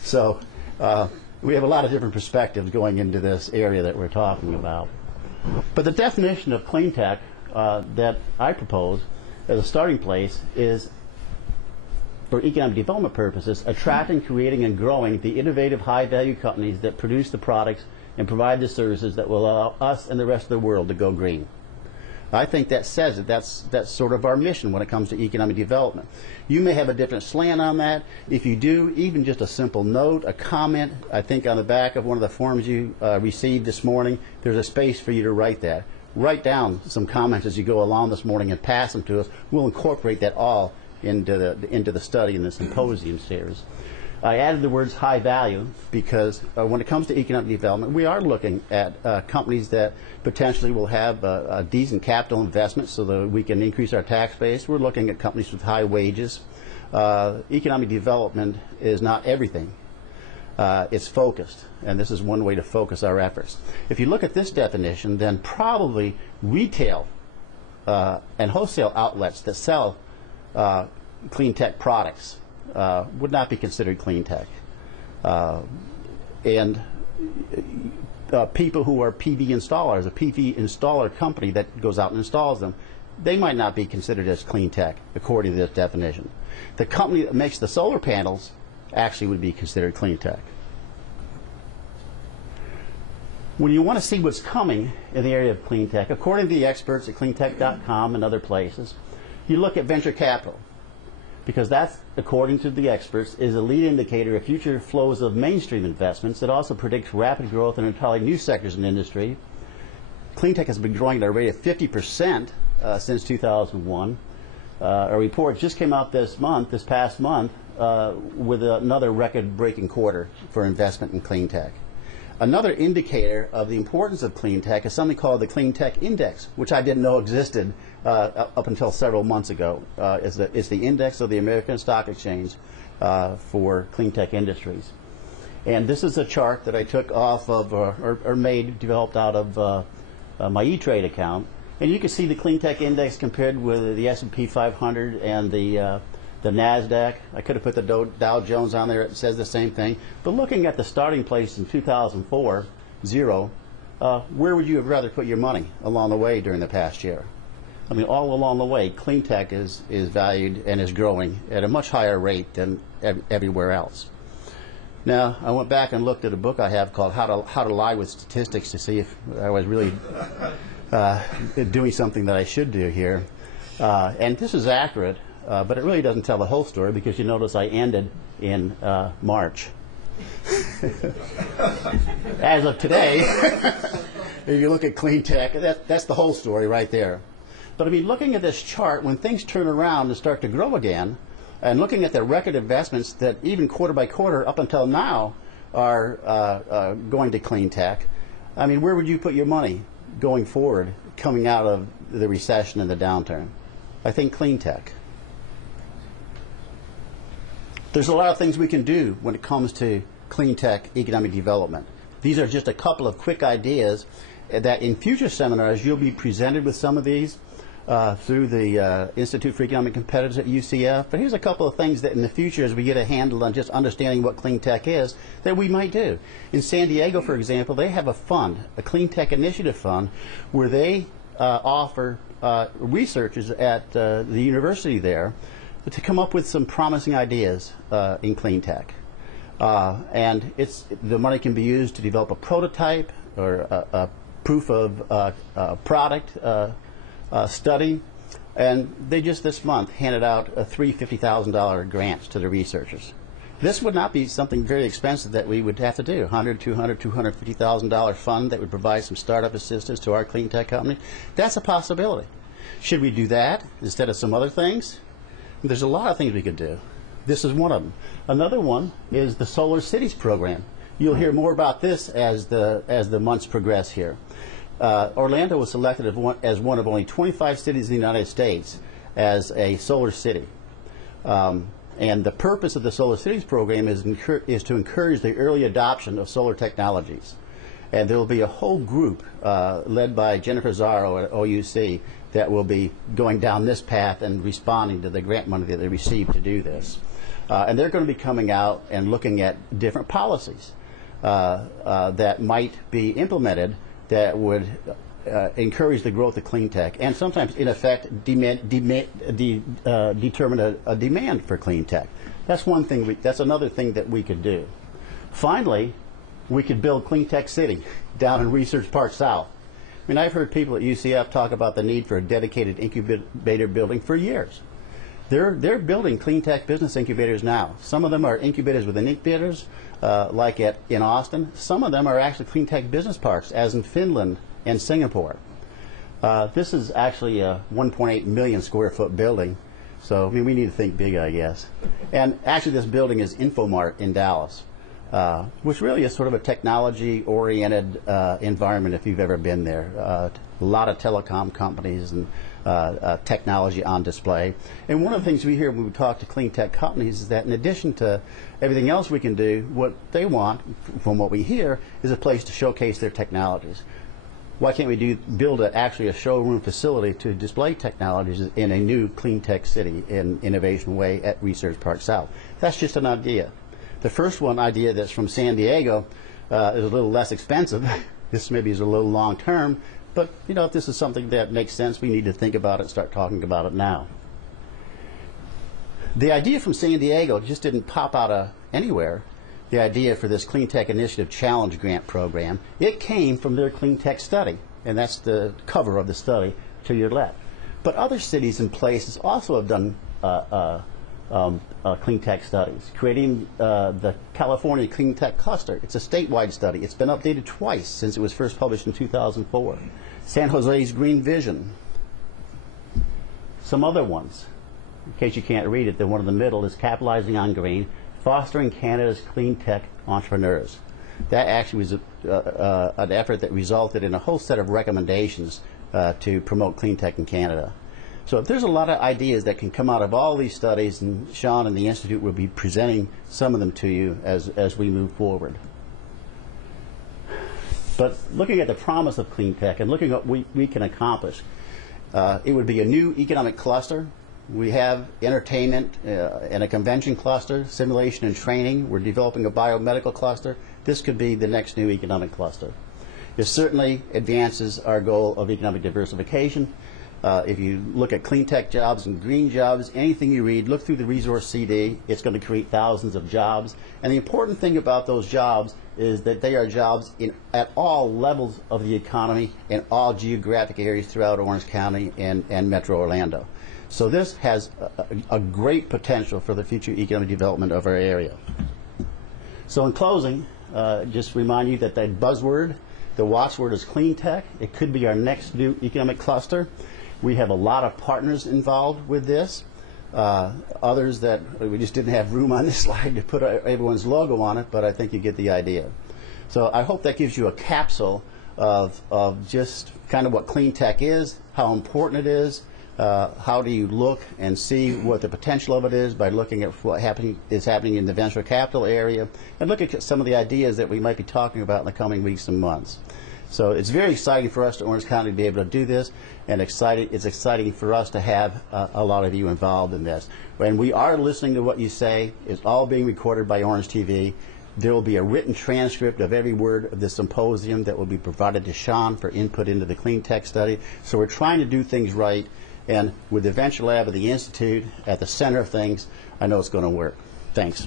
So we have a lot of different perspectives going into this area that we're talking about. But the definition of clean tech that I propose as a starting place is, for economic development purposes, attracting, creating, and growing the innovative, high-value companies that produce the products and provide the services that will allow us and the rest of the world to go green. I think that says it. That's sort of our mission when it comes to economic development. You may have a different slant on that. If you do, even just a simple note, a comment, I think on the back of one of the forms you received this morning, there's a space for you to write that. Write down some comments as you go along this morning and pass them to us. We'll incorporate that all into the study in the symposium series. I added the words high value because when it comes to economic development, we are looking at companies that potentially will have a decent capital investment so that we can increase our tax base. We're looking at companies with high wages. Economic development is not everything. It's focused, and this is one way to focus our efforts. If you look at this definition, then probably retail and wholesale outlets that sell clean tech products would not be considered clean tech. And people who are PV installers, a PV installer company that goes out and installs them, they might not be considered as clean tech according to this definition. The company that makes the solar panels actually would be considered clean tech. When you want to see what's coming in the area of clean tech, according to the experts at cleantech.com and other places, you look at venture capital, because that's, according to the experts, is a lead indicator of future flows of mainstream investments. It also predicts rapid growth in entirely new sectors in industry. Clean tech has been growing at a rate of 50% since 2001. A report just came out this past month, with another record-breaking quarter for investment in clean tech. Another indicator of the importance of clean tech is something called the Clean Tech Index, which I didn't know existed up until several months ago. It's the index of the American Stock Exchange for clean tech industries. And this is a chart that I took off of, developed out of my E-Trade account. And you can see the Clean Tech Index compared with the S&P 500 and the NASDAQ. I could have put the Dow Jones on there. It says the same thing. But looking at the starting place in 2004, zero, where would you have rather put your money along the way during the past year? I mean, all along the way, clean tech is valued and is growing at a much higher rate than everywhere else. Now, I went back and looked at a book I have called How to Lie with Statistics to see if I was really doing something that I should do here. And this is accurate. But it really doesn't tell the whole story, because you notice I ended in March. As of today, if you look at clean tech, that's the whole story right there. But I mean, looking at this chart, when things turn around and start to grow again, and looking at the record investments that even quarter by quarter up until now are going to clean tech, I mean, where would you put your money going forward, coming out of the recession and the downturn? I think clean tech. There's a lot of things we can do when it comes to clean tech economic development. These are just a couple of quick ideas that in future seminars you'll be presented with some of these through the Institute for Economic Competitiveness at UCF. But here's a couple of things that in the future, as we get a handle on just understanding what clean tech is, that we might do. In San Diego, for example, they have a fund, a Clean Tech Initiative Fund, where they offer researchers at the university there to come up with some promising ideas in clean tech. And the money can be used to develop a prototype or a proof of product study. And they just this month handed out 3 $50,000 grants to the researchers. This would not be something very expensive that we would have to do. $100,000, $200,000, $250,000 fund that would provide some startup assistance to our clean tech company. That's a possibility. Should we do that instead of some other things? There's a lot of things we could do. This is one of them. Another one is the Solar Cities program. You'll hear more about this as the months progress here. Orlando was selected as one of only 25 cities in the United States as a solar city. And the purpose of the Solar Cities program is to encourage the early adoption of solar technologies. And there will be a whole group led by Jennifer Zaro at OUC that will be going down this path and responding to the grant money that they received to do this. And they're going to be coming out and looking at different policies that might be implemented that would encourage the growth of clean tech, and sometimes, in effect, determine a demand for clean tech. That's one thing. That's another thing that we could do. Finally, we could build Cleantech City down in Research Park South. I mean, I've heard people at UCF talk about the need for a dedicated incubator building for years. They're building clean tech business incubators now. Some of them are incubators within incubators, like in Austin. Some of them are actually clean tech business parks, as in Finland and Singapore. This is actually a 1.8 million square foot building, so I mean, we need to think big, I guess. And actually, this building is Infomart in Dallas, which really is sort of a technology-oriented environment if you've ever been there. A lot of telecom companies and technology on display. And one of the things we hear when we talk to clean tech companies is that in addition to everything else we can do, what they want, from what we hear, is a place to showcase their technologies. Why can't we build actually a showroom facility to display technologies in a new clean tech city in innovation way at Research Park South? That's just an idea. The first one idea that's from San Diego is a little less expensive. This maybe is a little long term, but you know, if this is something that makes sense, we need to think about it, start talking about it now. The idea from San Diego just didn't pop out of anywhere. The idea for this Clean Tech Initiative Challenge Grant Program, it came from their Clean Tech study, and that's the cover of the study to your left. But other cities and places also have done clean tech studies, creating the California Clean Tech Cluster. It's a statewide study. It's been updated twice since it was first published in 2004. San Jose's Green Vision. Some other ones, in case you can't read it, the one in the middle is Capitalizing on Green, Fostering Canada's Clean Tech Entrepreneurs. That actually was an effort that resulted in a whole set of recommendations to promote clean tech in Canada. So there's a lot of ideas that can come out of all these studies, and Sean and the Institute will be presenting some of them to you as we move forward. But looking at the promise of clean tech and looking at what we can accomplish, it would be a new economic cluster. We have entertainment and a convention cluster, simulation and training. We're developing a biomedical cluster. This could be the next new economic cluster. It certainly advances our goal of economic diversification. If you look at clean tech jobs and green jobs, anything you read, look through the resource CD, it's going to create thousands of jobs. And the important thing about those jobs is that they are jobs at all levels of the economy and all geographic areas throughout Orange County and Metro Orlando. So this has a great potential for the future economic development of our area. So in closing, just remind you that the buzzword, the watchword is clean tech. It could be our next new economic cluster. We have a lot of partners involved with this. Others that we just didn't have room on this slide to put everyone's logo on it, but I think you get the idea. So I hope that gives you a capsule of just kind of what clean tech is, how important it is, how do you look and see what the potential of it is by looking at what is happening in the venture capital area, and look at some of the ideas that we might be talking about in the coming weeks and months. So it's very exciting for us to Orange County to be able to do this, and it's exciting for us to have a lot of you involved in this. And we are listening to what you say. It's all being recorded by Orange TV. There will be a written transcript of every word of the symposium that will be provided to Sean for input into the clean tech study. So we're trying to do things right, and with the Venture Lab of the Institute at the center of things, I know it's going to work. Thanks.